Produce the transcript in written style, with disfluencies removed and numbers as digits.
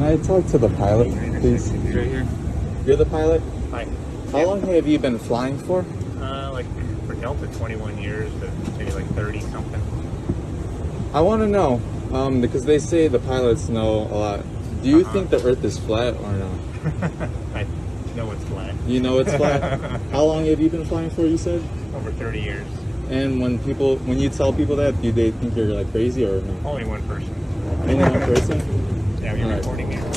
Can I talk to the pilot, please? Right here. You're the pilot? Hi. How long have you been flying for? Like for Delta, 21 years, but maybe like 30 something. I want to know, because they say the pilots know a lot. Do you think the Earth is flat or no? I know it's flat. You know it's flat? How long have you been flying for, you said? Over 30 years. And when you tell people that, do they think you're like crazy or no? Only one person. Only one person? Yeah, we're All right. recording here.